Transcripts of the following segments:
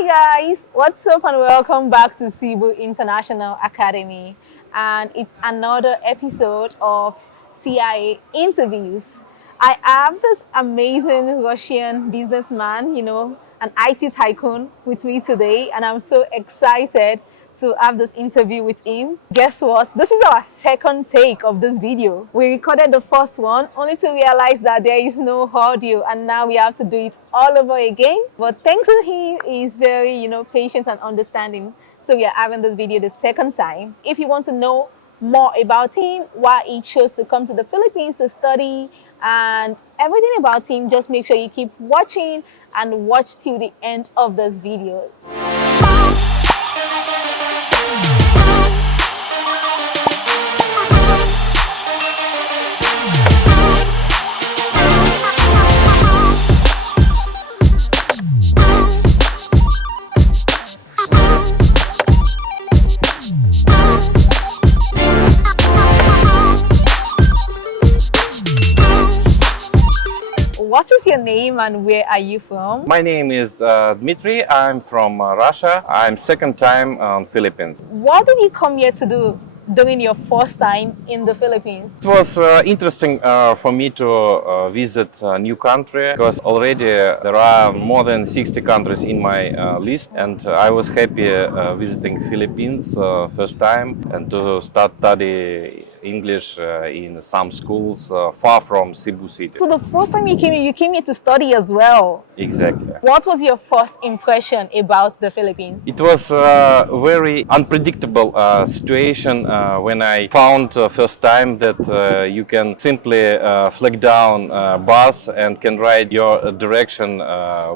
Hi guys, what's up and welcome back to Cebu International Academy, and it's another episode of CIA interviews. I have this amazing Russian businessman, an IT tycoon with me today, and I'm so excited to have this interview with him. Guess what? This is our second take of this video. We recorded the first one only to realize that there is no audio, and now we have to do it all over again. But thanks to him, he's very, patient and understanding. So we are having this video the second time. If you want to know more about him, why he chose to come to the Philippines to study, and everything about him, just make sure you keep watching and watch till the end of this video. What is your name and where are you from? My name is Dmitry. I'm from Russia. I'm second time on Philippines. What did you come here to do during your first time in the Philippines? It was interesting for me to visit a new country because already there are more than 60 countries in my list, and I was happy visiting Philippines first time and to start study English in some schools far from Cebu City. So the first time you came here to study as well. Exactly. What was your first impression about the Philippines? It was a very unpredictable situation when I found first time that you can simply flag down a bus and can ride your direction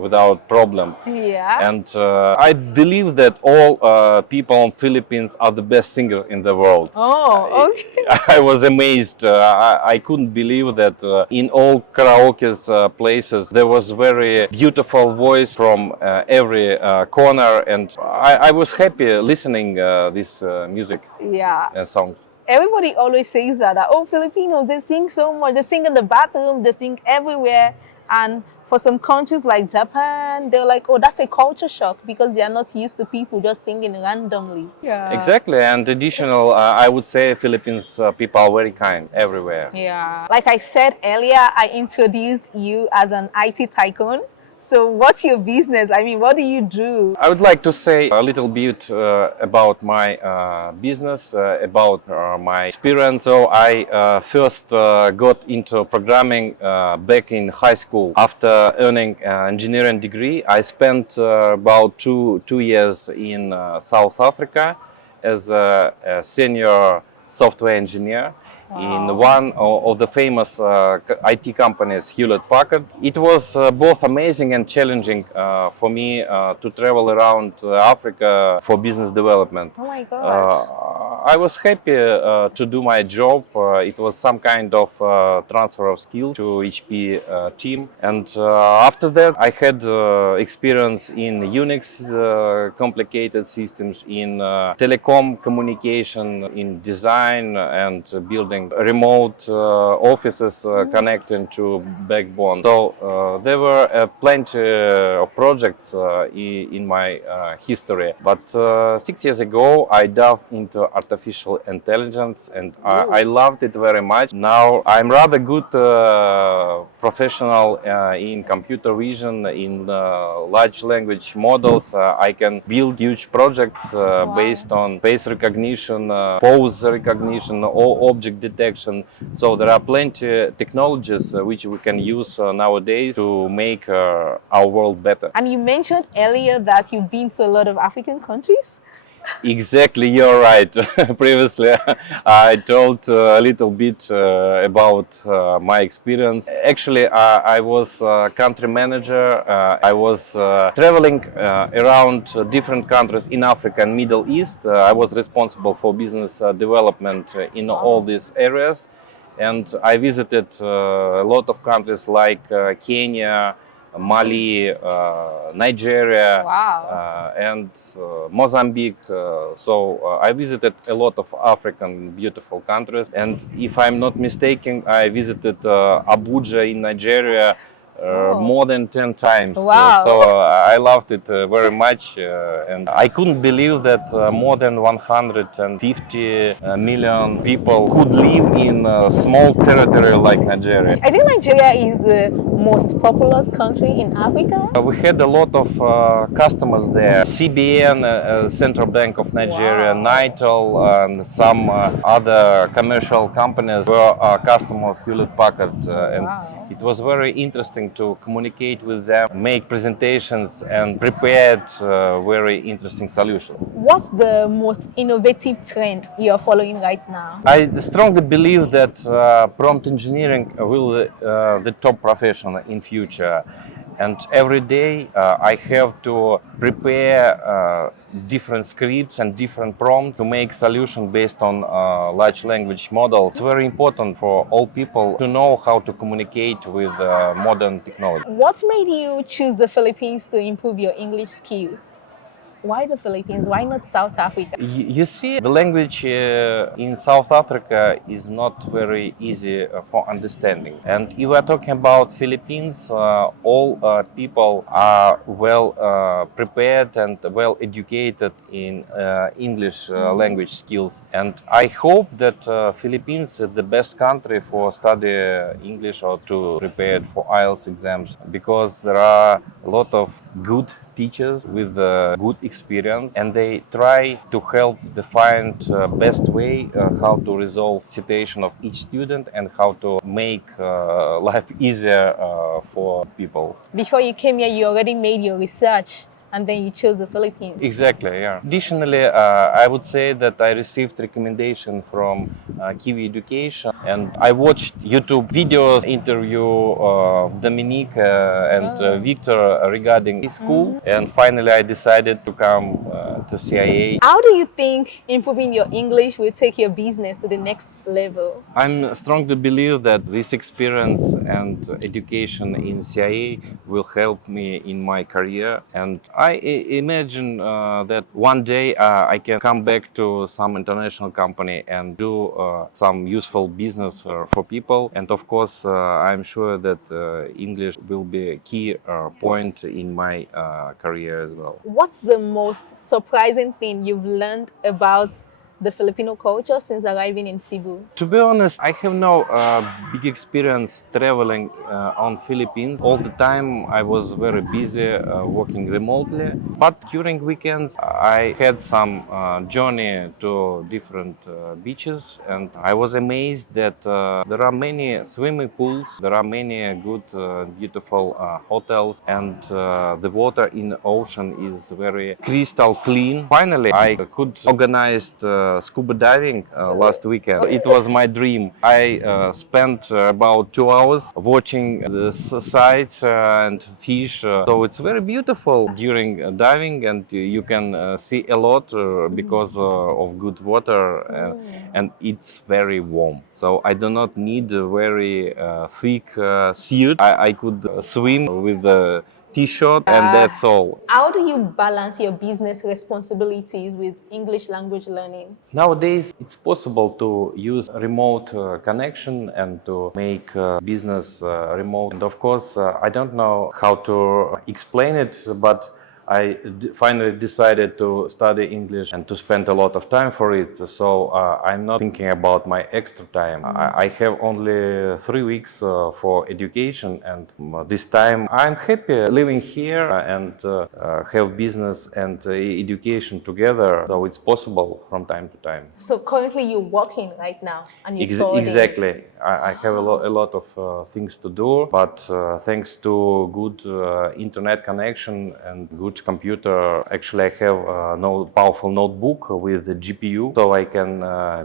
without problem. Yeah. And I believe that all people in Philippines are the best singer in the world. Oh, okay. I was amazed. I couldn't believe that in all karaoke places there was very beautiful voice from every corner, and I was happy listening this music Yeah. and songs. Everybody always says that Filipinos, they sing so much. They sing in the bathroom, they sing everywhere. And for some countries like Japan, they're like, oh, that's a culture shock because they are not used to people just singing randomly. Yeah. Exactly, and additional, I would say Philippines people are very kind everywhere. Yeah. Like I said earlier, I introduced you as an IT tycoon. So what's your business? I mean, what do you do? I would like to say a little bit about my business, about my experience. So I first got into programming back in high school. After earning an engineering degree, I spent about two years in South Africa as a senior software engineer. Wow. In one of the famous IT companies, Hewlett-Packard. It was both amazing and challenging for me to travel around Africa for business development. Oh my gosh. I was happy to do my job. It was some kind of transfer of skill to HP team. And after that, I had experience in Unix complicated systems, in telecom communication, in design and building remote offices connecting to backbone. So there were plenty of projects in my history. But 6 years ago, I dove into artificial intelligence, and I loved it very much. Now I'm rather good professional in computer vision, in large language models. I can build huge projects based on face recognition, pose recognition, or object detection. So there are plenty technologies which we can use nowadays to make our world better. And you mentioned earlier that you've been to a lot of African countries. Exactly, you're right. Previously, I told a little bit about my experience. Actually, I was country manager. I was traveling around different countries in Africa and Middle East. I was responsible for business development in all these areas. And I visited a lot of countries like Kenya, Mali, Nigeria, and Mozambique. So I visited a lot of African beautiful countries. And if I'm not mistaken, I visited Abuja in Nigeria, Oh. more than 10 times. Wow. I loved it very much, and I couldn't believe that more than 150 million people could live in a small territory like Nigeria. I think Nigeria is the most populous country in Africa. We had a lot of customers there. CBN, Central Bank of Nigeria, Wow. Nitel, and some other commercial companies were customers of Hewlett Packard. And Wow. it was very interesting to communicate with them, make presentations, and prepared very interesting solutions. What's the most innovative trend you're following right now? I strongly believe that prompt engineering will the top profession in future, and every day I have to prepare different scripts and different prompts to make solution based on large language models. It's very important for all people to know how to communicate with modern technology. What made you choose the Philippines to improve your English skills? Why the Philippines? Why not South Africa? You see, the language in South Africa is not very easy for understanding. And if we are talking about Philippines, all people are well prepared and well educated in English language skills. And I hope that Philippines is the best country for study English or to prepare for IELTS exams, because there are a lot of good teachers with good experience, and they try to help to find best way how to resolve situation of each student and how to make life easier for people. Before you came here, you already made your research and then you chose the Philippines. Exactly, yeah. Additionally, I would say that I received recommendation from Kiwi Education, and I watched YouTube videos, interview Dominique and Victor regarding school, and finally I decided to come to CIA. How do you think improving your English will take your business to the next level? I'm strongly believe that this experience and education in CIA will help me in my career, and I imagine that one day I can come back to some international company and do some useful business for people. And of course, I'm sure that English will be a key point in my career as well. What's the most surprising thing you've learned about the Filipino culture since arriving in Cebu? To be honest, I have no big experience traveling on Philippines. All the time I was very busy working remotely. But during weekends I had some journey to different beaches, and I was amazed that there are many swimming pools, there are many good, beautiful hotels, and the water in the ocean is very crystal clean. Finally, I could organize scuba diving last weekend. It was my dream. I spent about 2 hours watching the sights and fish. So it's very beautiful during diving, and you can see a lot because of good water, and it's very warm. So I do not need a very thick suit. I could swim with the T-shirt, and that's all. How do you balance your business responsibilities with English language learning? Nowadays, it's possible to use remote connection and to make business remote. And of course, I don't know how to explain it, but I finally decided to study English and to spend a lot of time for it. So I'm not thinking about my extra time. I have only 3 weeks for education, and this time I'm happy living here and have business and education together. So it's possible from time to time. So currently you're working right now and you're studying. Exactly. I have a lot of things to do, but thanks to good internet connection and good computer, actually I have a powerful notebook with a GPU, so I can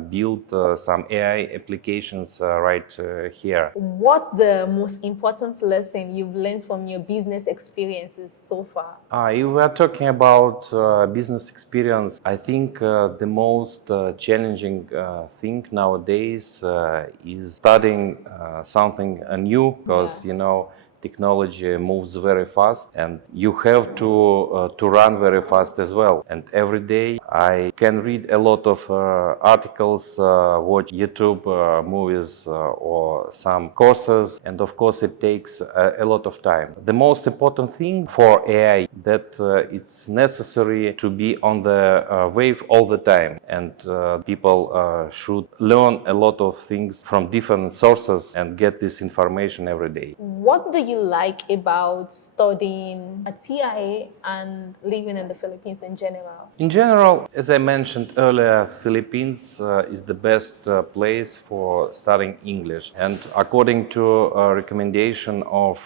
build some AI applications right here. What's the most important lesson you've learned from your business experiences so far? If we are talking about business experience, I think the most challenging thing nowadays is studying something new, because you know technology moves very fast, and you have to run very fast as well. And every day I can read a lot of articles, watch YouTube movies or some courses, and of course it takes a lot of time. The most important thing for AI that it's necessary to be on the wave all the time, and people should learn a lot of things from different sources and get this information every day. What do you like about studying at CIA and living in the Philippines in general? In general, as I mentioned earlier, Philippines is the best place for studying English. And according to a recommendation of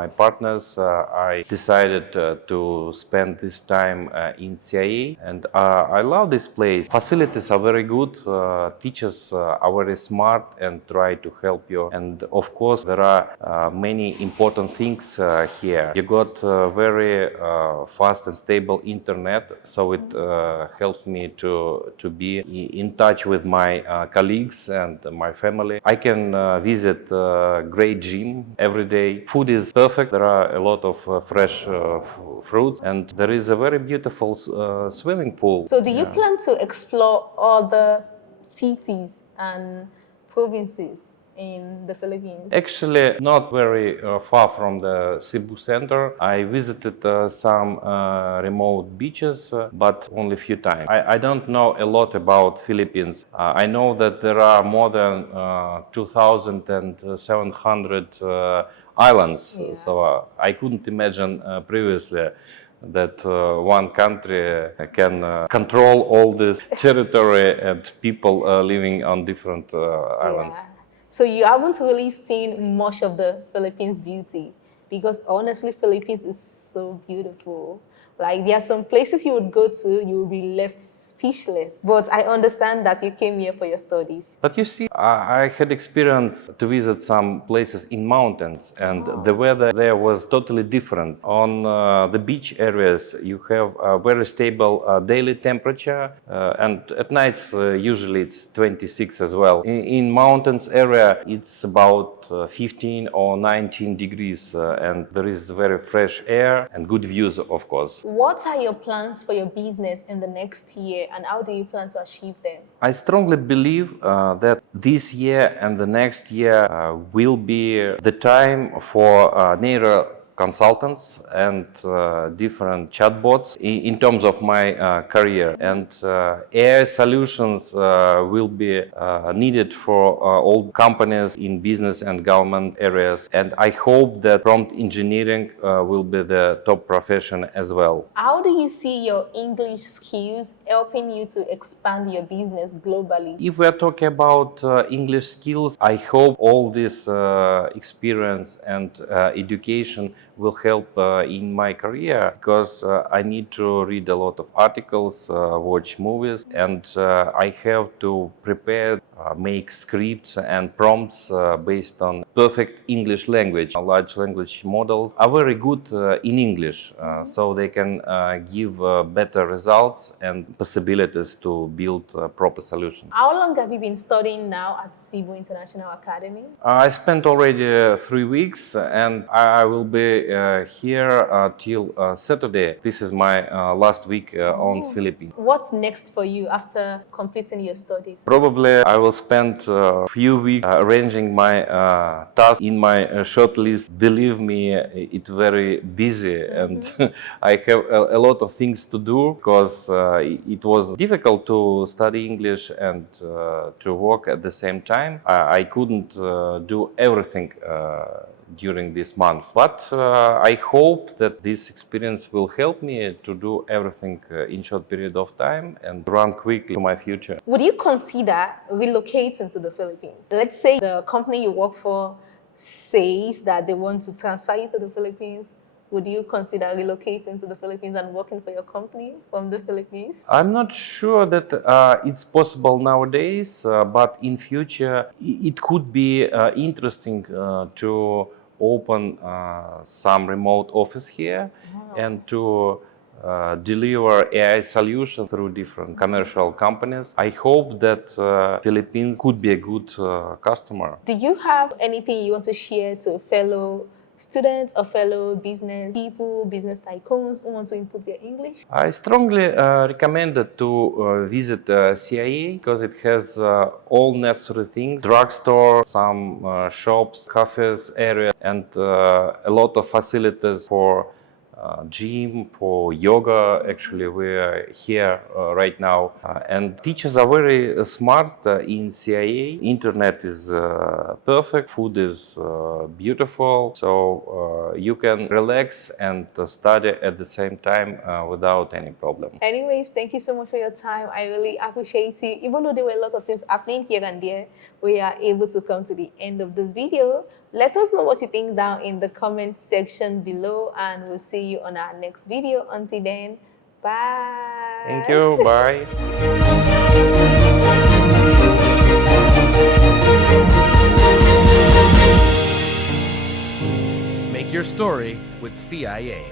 my partners, I decided to spend this time in CIA. And I love this place. Facilities are very good. Teachers are very smart and try to help you. And of course, there are many important things here. You got very fast and stable internet, so it helped me to be in touch with my colleagues and my family. I can visit great gym every day. Food is perfect. There are a lot of fresh fruits, and there is a very beautiful swimming pool. So, do you plan to explore other cities and provinces in the Philippines? Actually, not very far from the Cebu center. I visited some remote beaches, but only a few times. I don't know a lot about Philippines. I know that there are more than 2,700 islands. Yeah. So I couldn't imagine previously that one country can control all this territory and people living on different islands. Yeah. So you haven't really seen much of the Philippines beauty, because honestly, Philippines is so beautiful. Like, there are some places you would go to, you will be left speechless. But I understand that you came here for your studies. But you see, I had experience to visit some places in mountains, and the weather there was totally different. On the beach areas, you have a very stable daily temperature, and at nights usually it's 26 as well. In mountains area, it's about 15 or 19 degrees, and there is very fresh air and good views, of course. What are your plans for your business in the next year, and how do you plan to achieve them? I strongly believe that this year and the next year will be the time for neuro consultants and different chatbots in terms of my career. And AI solutions will be needed for all companies in business and government areas. And I hope that prompt engineering will be the top profession as well. How do you see your English skills helping you to expand your business globally? If we're talking about English skills, I hope all this experience and education will help in my career, because I need to read a lot of articles, watch movies, and I have to prepare, make scripts and prompts based on perfect English language. Large language models are very good in English, so they can give better results and possibilities to build proper solutions. How long have you been studying now at Cebu International Academy? I spent already 3 weeks, and I will be here till Saturday. This is my last week on Philippines. What's next for you after completing your studies? Probably I will spend a few weeks arranging my tasks in my short list. Believe me, it's very busy, and I have a lot of things to do, because it was difficult to study English and to work at the same time. I couldn't do everything during this month, but I hope that this experience will help me to do everything in short period of time and run quickly to my future. Would you consider relocating to the Philippines? Let's say the company you work for says that they want to transfer you to the Philippines. Would you consider relocating to the Philippines and working for your company from the Philippines? I'm not sure that it's possible nowadays, but in future it could be interesting to open some remote office here and to deliver AI solutions through different commercial companies. I hope that Philippines could be a good customer. Do you have anything you want to share to fellow students or fellow business people, business tycoons who want to improve their English? I strongly recommend it to visit CIA because it has all necessary things: drugstore, some shops, cafes area, and a lot of facilities for gym, for yoga. Actually, we are here right now, and teachers are very smart in CIA. Internet is perfect, food is beautiful, so you can relax and study at the same time without any problem. Anyways, thank you so much for your time. I really appreciate you. Even though there were a lot of things happening here and there, we are able to come to the end of this video. Let us know what you think down in the comment section below, and we'll see you on our next video. Until then, bye. Thank you. Bye. Make your story with CIA.